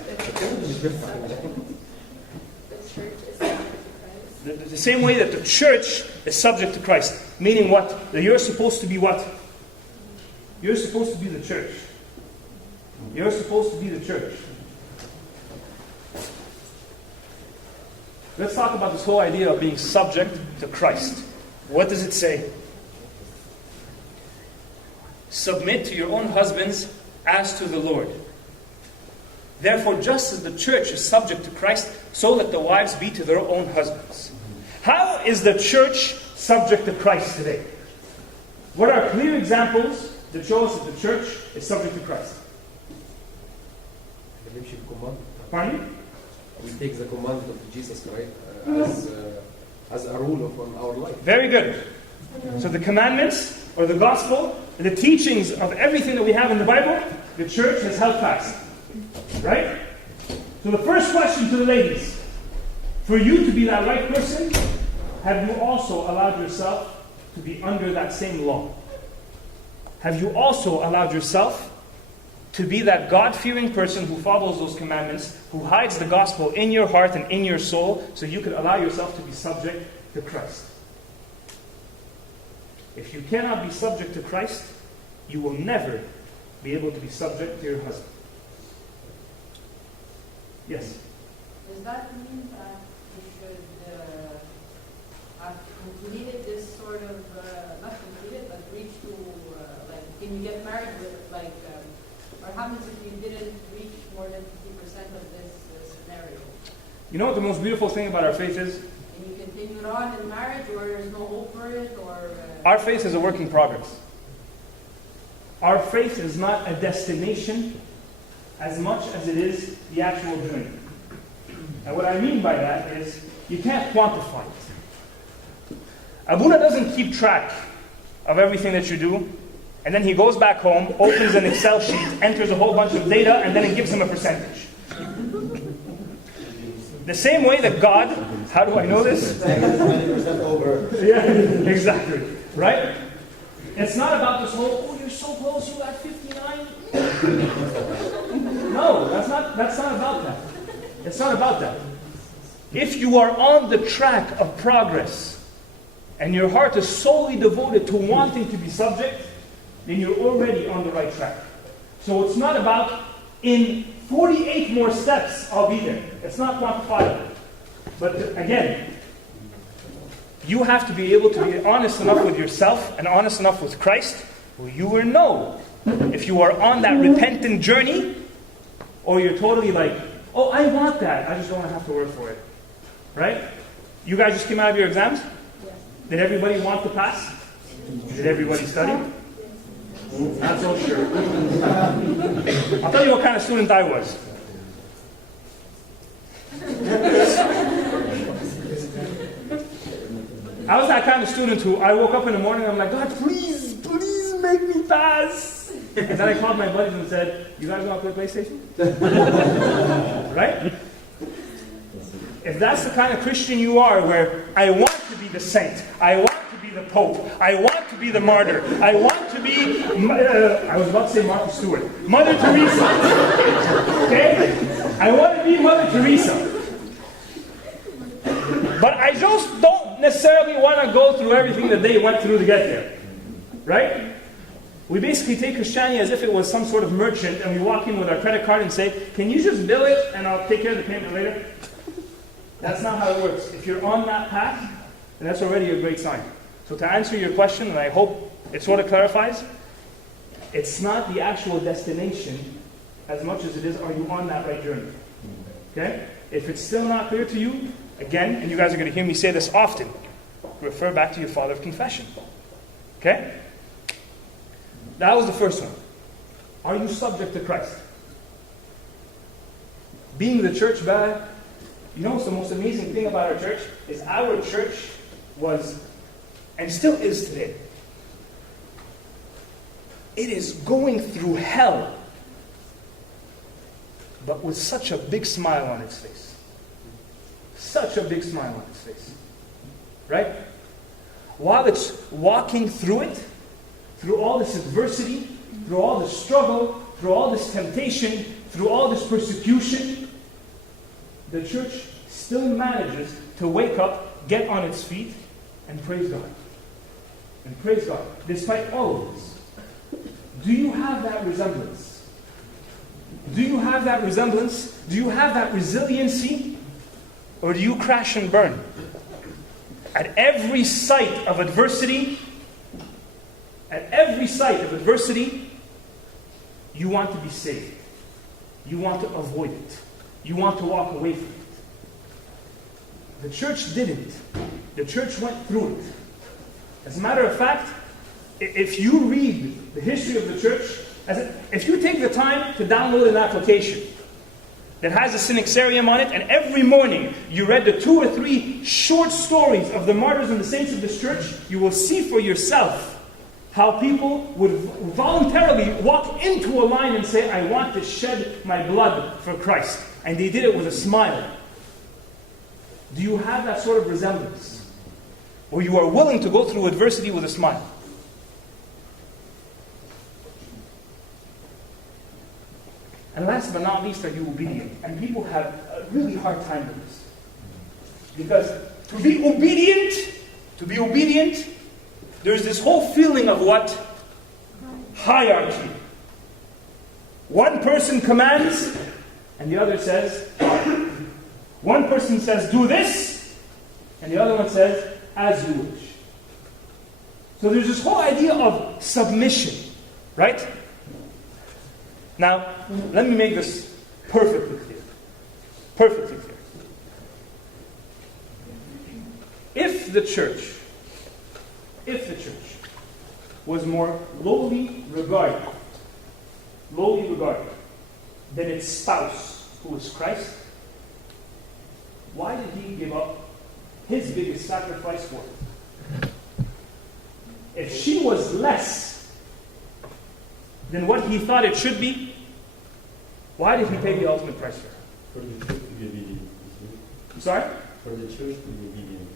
The same way that the church is subject to Christ. Meaning what? That you're supposed to be what? You're supposed to be the church. You're supposed to be the church. Let's talk about this whole idea of being subject to Christ. What does it say? Submit to your own husbands as to the Lord. Therefore, just as the church is subject to Christ, so let the wives be to their own husbands. How is the church subject to Christ today? What are clear examples that show us that the church is subject to Christ? Pardon? We take the command of Jesus Christ as a rule upon our life. Very good. So the commandments, or the gospel, the teachings of everything that we have in the Bible, the church has held fast. Right? So the first question to the ladies, for you to be that right person, have you also allowed yourself to be under that same law? Have you also allowed yourself to be that God-fearing person who follows those commandments, who hides the gospel in your heart and in your soul, so you can allow yourself to be subject to Christ? If you cannot be subject to Christ, you will never be able to be subject to your husband. Yes? Does that mean that we should completed this sort of, not completed, but reach to, like, can you get married with, like, what happens if you didn't reach more than 50% of this scenario? You know what the most beautiful thing about our faith is? Can you continue on in marriage, or there's no hope for it, or... Our faith is a work in progress. Our faith is not a destination as much as it is the actual journey. And what I mean by that is, you can't quantify it. Abuna doesn't keep track of everything that you do, and then he goes back home, opens an Excel sheet, enters a whole bunch of data, and then it gives him a percentage. The same way that God, how do I know this? 20% over. Yeah, exactly. Right? It's not about this whole, oh, you're so close, you got 59. No, that's not about that. It's not about that. If you are on the track of progress, and your heart is solely devoted to wanting to be subject, then you're already on the right track. So it's not about, in 48 more steps, I'll be there. It's not quantifiable. But again, you have to be able to be honest enough with yourself and honest enough with Christ, where you will know if you are on that repentant journey, or you're totally like, oh, I want that, I just don't want to have to work for it. Right? You guys just came out of your exams? Yes. Did everybody want to pass? Did everybody study? Not so sure. I'll tell you what kind of student I was. I was that kind of student who I woke up in the morning and I'm like, God, please, please make me pass. And then I called my buddies and said, you guys want to play PlayStation? Right? If that's the kind of Christian you are, where I want to be the saint, I want to be the Pope, I want to be the martyr, I want to be, I was about to say Martha Stewart, Mother Teresa. Okay? I want to be Mother Teresa. But I just don't necessarily want to go through everything that they went through to get there. Right? We basically take Christianity as if it was some sort of merchant, and we walk in with our credit card and say, can you just bill it and I'll take care of the payment later? That's not how it works. If you're on that path, then that's already a great sign. So to answer your question, and I hope it sort of clarifies, it's not the actual destination as much as it is, are you on that right journey? Okay? If it's still not clear to you, again, and you guys are going to hear me say this often, refer back to your father of confession. Okay? That was the first one. Are you subject to Christ? Being the church bad, you know what's the most amazing thing about our church? Is our church was, and still is today, it is going through hell, but with such a big smile on its face. Such a big smile on its face. Right? While it's walking through it, through all this adversity, through all this struggle, through all this temptation, through all this persecution, the church still manages to wake up, get on its feet, and praise God. And praise God, despite all of this. Do you have that resemblance? Do you have that resemblance? Do you have that resiliency? Or do you crash and burn? At every sight of adversity, you want to be saved. You want to avoid it. You want to walk away from it. The church didn't. The church went through it. As a matter of fact, if you read the history of the church, if you take the time to download an application that has a synaxarium on it, and every morning you read the 2 or 3 short stories of the martyrs and the saints of this church, you will see for yourself how people would voluntarily walk into a line and say, I want to shed my blood for Christ. And they did it with a smile. Do you have that sort of resemblance? Where you are willing to go through adversity with a smile? And last but not least, are you obedient? And people have a really hard time with this. Because to be obedient, there's this whole feeling of what? Hierarchy. One person commands, and the other says, one person says, do this, and the other one says, as you wish. So there's this whole idea of submission, right? Now, let me make this perfectly clear. Perfectly clear. If the church was more lowly regarded than its spouse, who is Christ, why did he give up his biggest sacrifice for it? If she was less than what he thought it should be, why did he pay the ultimate price for her? For the church to be obedient. Sorry? For the church to be obedient.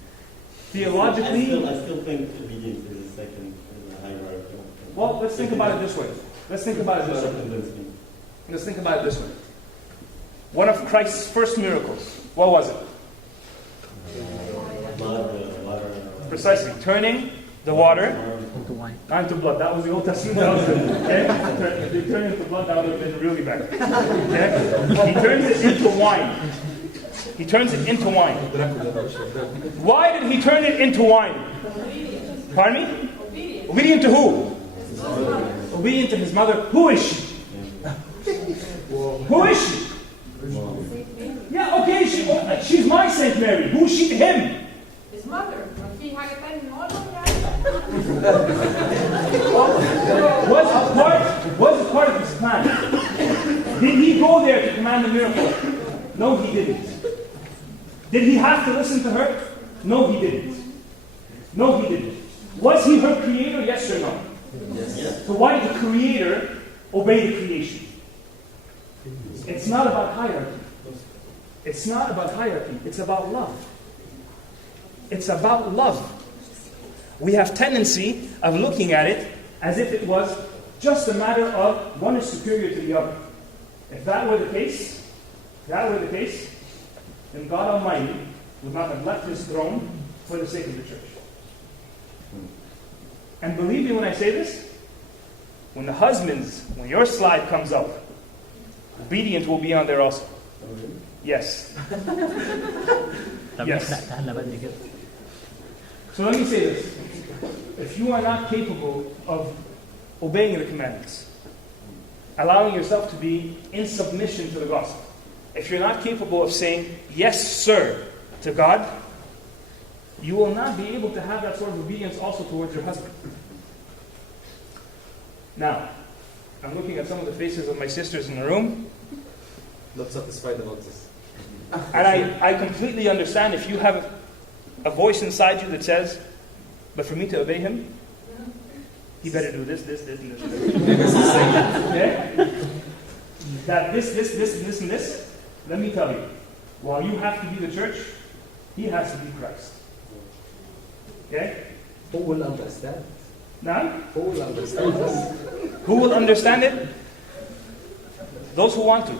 Theologically, I still think obedience is the second in the hierarchy. well, let's think about it this way. Let's think about it this way. One of Christ's first miracles, what was it? Water. Precisely, turning the water into blood. That was the Old Testament. That was okay? If they turn it into blood, that would have been really bad. Okay? He turns it into wine. He turns it into wine. Why did he turn it into wine? Pardon me? Obedient to who? Obedient to his mother. Who is she? Who is she? Yeah, okay, she's my Saint Mary. Who's she to him? His mother. Was it part of his plan? Did he go there to command the miracle? No, he didn't. Did he have to listen to her? No, he didn't. No, he didn't. Was he her creator? Yes or no? Yes. So why did the creator obey the creation? It's not about hierarchy. It's not about hierarchy. It's about love. It's about love. We have tendency of looking at it as if it was just a matter of one is superior to the other. If that were the case, then God Almighty would not have left His throne for the sake of the church. And believe me when I say this, when your slide comes up, obedience will be on there also. Yes. Yes. So let me say this. If you are not capable of obeying the commandments, allowing yourself to be in submission to the gospel, if you're not capable of saying, yes, sir, to God, you will not be able to have that sort of obedience also towards your husband. Now, I'm looking at some of the faces of my sisters in the room. Not satisfied about this. And I completely understand if you have a voice inside you that says, but for me to obey him, he better do this, and this. Okay? That this, and this. Let me tell you, while you have to be the church, he has to be Christ. Okay? Who will understand? Now? Who will understand this? Who will understand it? Those who want to.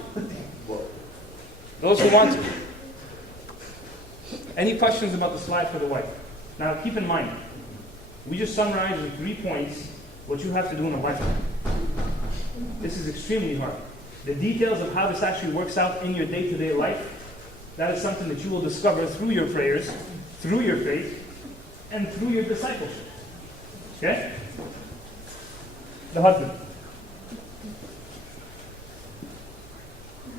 Those who want to. Any questions about the slide for the wife? Now keep in mind, we just summarized in 3 points what you have to do in a lifetime. This is extremely hard. The details of how this actually works out in your day-to-day life, that is something that you will discover through your prayers, through your faith, and through your discipleship. Okay? The husband.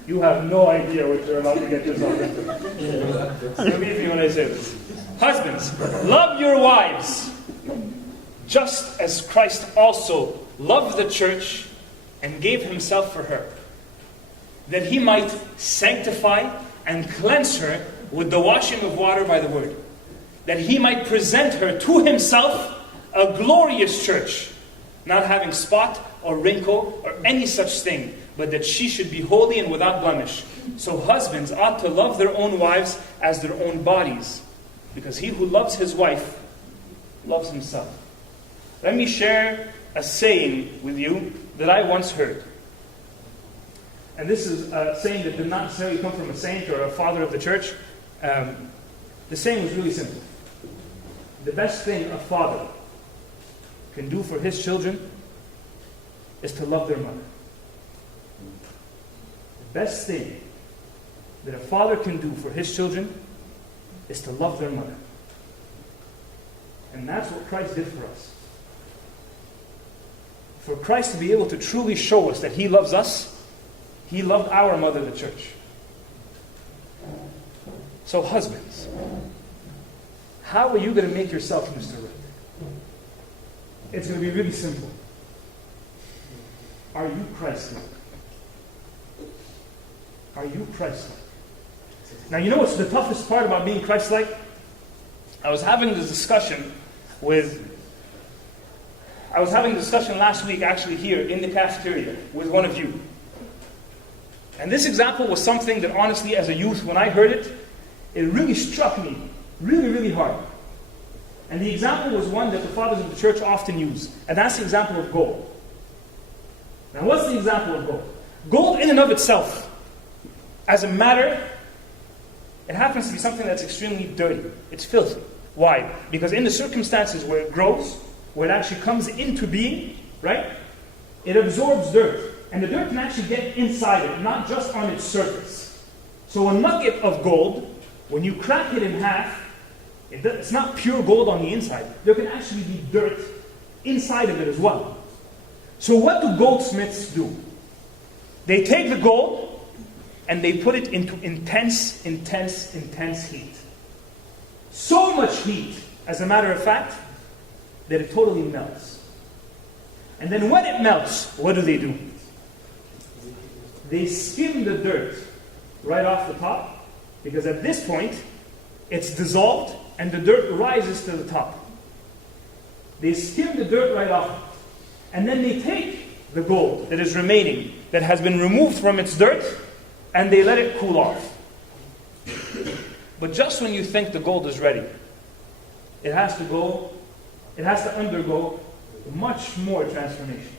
You have no idea what you're about to get yourself into. Believe me when I say this. Husbands, love your wives, just as Christ also loved the church and gave himself for her, that he might sanctify and cleanse her with the washing of water by the word, that he might present her to himself a glorious church, not having spot or wrinkle or any such thing, but that she should be holy and without blemish. So husbands ought to love their own wives as their own bodies, because he who loves his wife loves himself. Let me share a saying with you that I once heard. And this is a saying that did not necessarily come from a saint or a father of the church. The saying was really simple. The best thing a father can do for his children is to love their mother. The best thing that a father can do for his children is to love their mother. And that's what Christ did for us. For Christ to be able to truly show us that He loves us, He loved our mother, the church. So husbands, how are you going to make yourself Mr. Right? It's going to be really simple. Are you Christ-like? Are you Christ-like? Now, you know what's the toughest part about being Christ-like? I was having this discussion last week, actually here in the cafeteria with one of you. And this example was something that honestly, as a youth, when I heard it, it really struck me really, really hard. And the example was one that the fathers of the church often use. And that's the example of gold. Now, what's the example of gold? Gold in and of itself, as a matter, it happens to be something that's extremely dirty. It's filthy. Why? Because in the circumstances where it grows, where it actually comes into being, right? It absorbs dirt. And the dirt can actually get inside it, not just on its surface. So a nugget of gold, when you crack it in half, it's not pure gold on the inside. There can actually be dirt inside of it as well. So what do goldsmiths do? They take the gold and they put it into intense heat. So much heat, as a matter of fact, that it totally melts. And then when it melts, what do? They skim the dirt right off the top, because at this point, it's dissolved and the dirt rises to the top. They skim the dirt right off. And then they take the gold that is remaining, that has been removed from its dirt, and they let it cool off. But just when you think the gold is ready, it has to undergo much more transformation.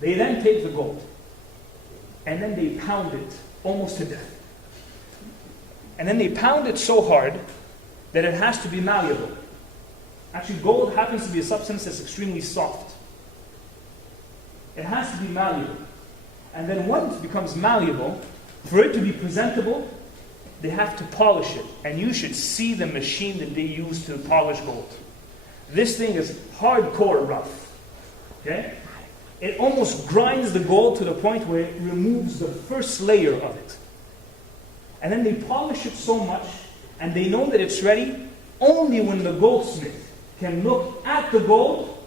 They then take the gold, and then they pound it almost to death. And then they pound it so hard that it has to be malleable. Actually, gold happens to be a substance that's extremely soft. It has to be malleable. And then once it becomes malleable, for it to be presentable, they have to polish it. And you should see the machine that they use to polish gold. This thing is hardcore rough. Okay? It almost grinds the gold to the point where it removes the first layer of it. And then they polish it so much, and they know that it's ready only when the goldsmith can look at the gold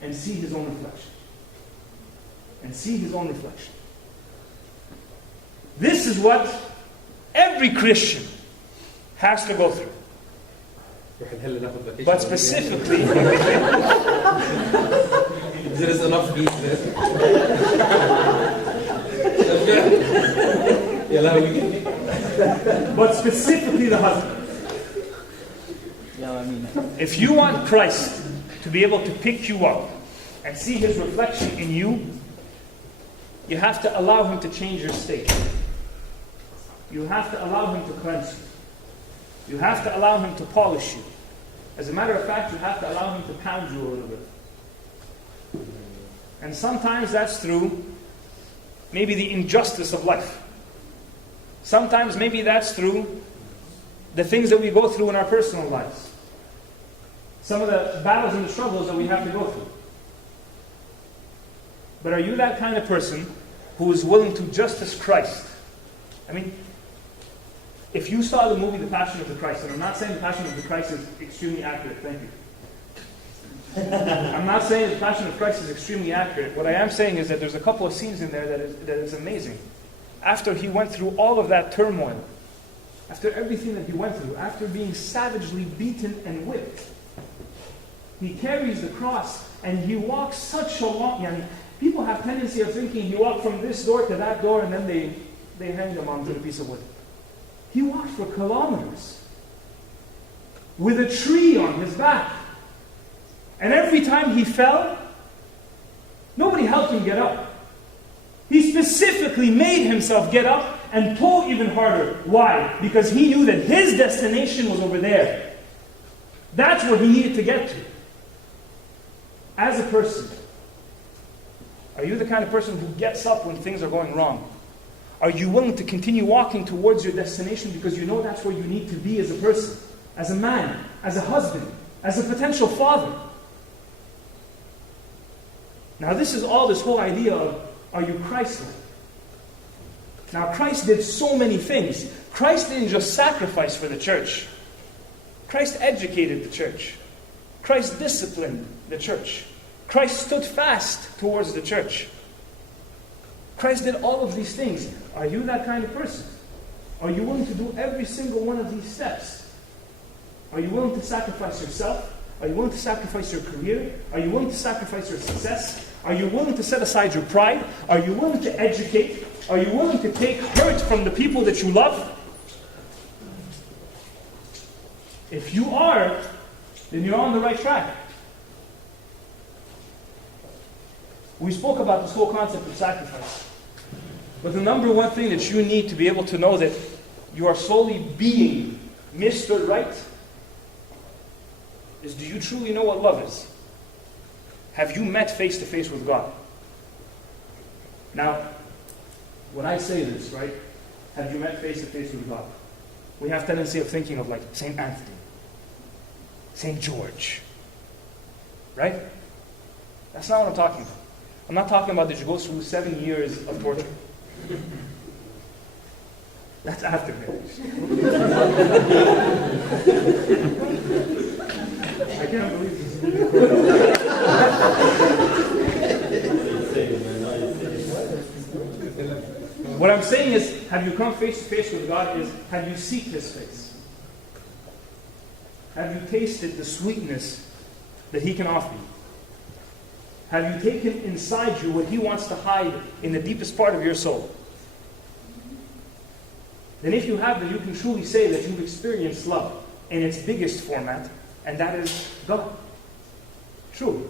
and see his own reflection. This is what every Christian has to go through. But specifically, there is enough heat there. but specifically the husband. If you want Christ to be able to pick you up and see His reflection in you, you have to allow Him to change your state. You have to allow Him to cleanse you. You have to allow Him to polish you. As a matter of fact, you have to allow Him to pound you a little bit. And sometimes that's through maybe the injustice of life. Sometimes maybe that's through the things that we go through in our personal lives. Some of the battles and the struggles that we have to go through. But are you that kind of person who is willing to just as Christ? I mean, if you saw the movie The Passion of the Christ, and I'm not saying The Passion of the Christ is extremely accurate, thank you. I'm not saying The Passion of Christ is extremely accurate. What I am saying is that there's a couple of scenes in there that is amazing. After he went through all of that turmoil, after everything that he went through, after being savagely beaten and whipped, he carries the cross and he walks such a long... people have tendency of thinking he walked from this door to that door and then they hanged him onto the piece of wood. He walked for kilometers with a tree on his back. And every time he fell, nobody helped him get up. He specifically made himself get up and pull even harder. Why? Because he knew that his destination was over there. That's where he needed to get to. As a person, are you the kind of person who gets up when things are going wrong? Are you willing to continue walking towards your destination because you know that's where you need to be as a person, as a man, as a husband, as a potential father. Now this is all this whole idea of, are you Christ-like? Now Christ did so many things. Christ didn't just sacrifice for the church. Christ educated the church. Christ disciplined the church. Christ stood fast towards the church. Christ did all of these things. Are you that kind of person? Are you willing to do every single one of these steps? Are you willing to sacrifice yourself? Are you willing to sacrifice your career? Are you willing to sacrifice your success? Are you willing to set aside your pride? Are you willing to educate? Are you willing to take hurt from the people that you love? If you are, then you're on the right track. We spoke about this whole concept of sacrifice. But the number one thing that you need to be able to know that you are slowly being Mr. Right is, do you truly know what love is? Have you met face to face with God? Now, when I say this, right, have you met face to face with God? We have tendency of thinking of like St. Anthony, St. George, right? That's not what I'm talking about. I'm not talking about that you go through 7 years of torture. That's after marriage. I can't believe this is being recorded. What I'm saying is, have you come face to face with God? Is, have you seeked His face? Have you tasted the sweetness that He can offer you? Have you taken inside you what He wants to hide in the deepest part of your soul? Then if you have, then you can truly say that you've experienced love in its biggest format, and that is God. Truly.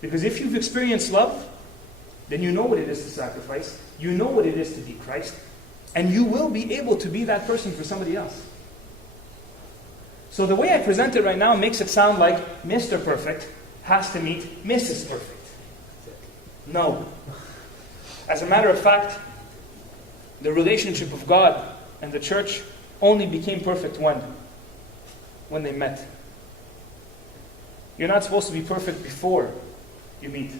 Because if you've experienced love, then you know what it is to sacrifice, you know what it is to be Christ, and you will be able to be that person for somebody else. So the way I present it right now makes it sound like Mr. Perfect has to meet Mrs. Perfect. No. As a matter of fact, the relationship of God and the church only became perfect when they met. You're not supposed to be perfect before you meet.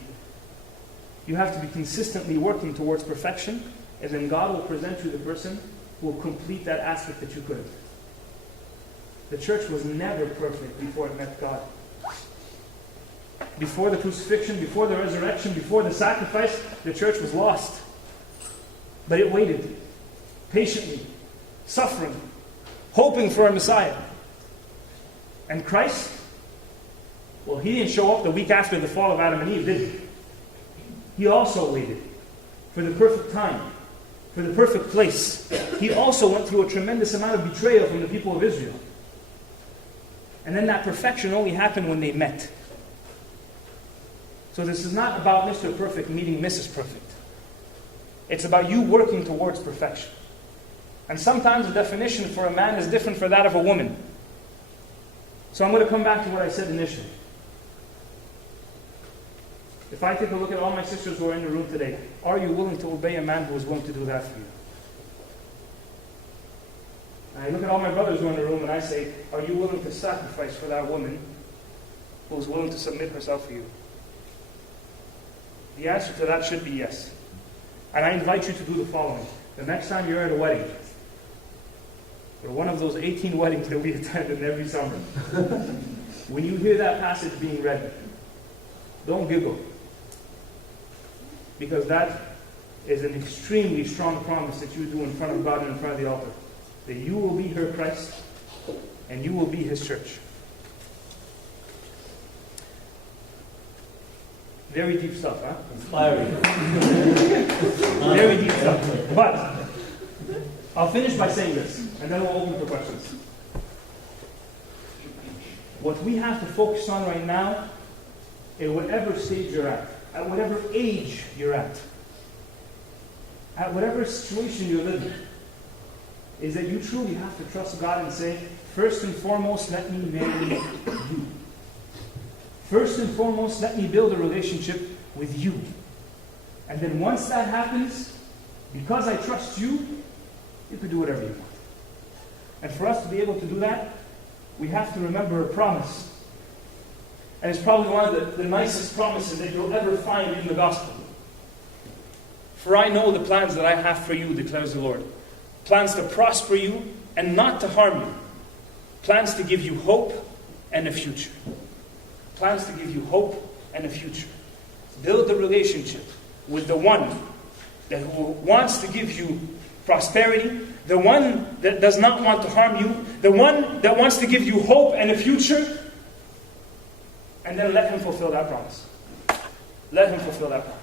You have to be consistently working towards perfection, and then God will present you the person who will complete that aspect that you couldn't. The church was never perfect before it met God. Before the crucifixion, before the resurrection, before the sacrifice, the church was lost. But it waited, patiently, suffering, hoping for a Messiah. And Christ, well, He didn't show up the week after the fall of Adam and Eve, did He? He also waited for the perfect time, for the perfect place. He also went through a tremendous amount of betrayal from the people of Israel. And then that perfection only happened when they met. So this is not about Mr. Perfect meeting Mrs. Perfect. It's about you working towards perfection. And sometimes the definition for a man is different for that of a woman. So I'm going to come back to what I said initially. If I take a look at all my sisters who are in the room today, are you willing to obey a man who is willing to do that for you? And I look at all my brothers who are in the room and I say, are you willing to sacrifice for that woman who is willing to submit herself for you? The answer to that should be yes. And I invite you to do the following. The next time you're at a wedding, or one of those 18 weddings that we attend in every summer, when you hear that passage being read, don't giggle. Because that is an extremely strong promise that you do in front of God and in front of the altar. That you will be her Christ, and you will be His church. Very deep stuff, huh? Inspiring. Very deep stuff. But I'll finish by saying this, and then we'll open for questions. What we have to focus on right now, at whatever stage you're at whatever age you're at whatever situation you're living, is that you truly have to trust God and say, first and foremost, let me marry you. First and foremost, let me build a relationship with you. And then once that happens, because I trust you, you can do whatever you want. And for us to be able to do that, we have to remember a promise And it's probably one of the nicest promises that you'll ever find in the gospel. For I know the plans that I have for you, declares the Lord. Plans to prosper you and not to harm you. Plans to give you hope and a future. Plans to give you hope and a future. Build a relationship with the one that who wants to give you prosperity, the one that does not want to harm you, the one that wants to give you hope and a future, and then let him fulfill that promise. Let him fulfill that promise.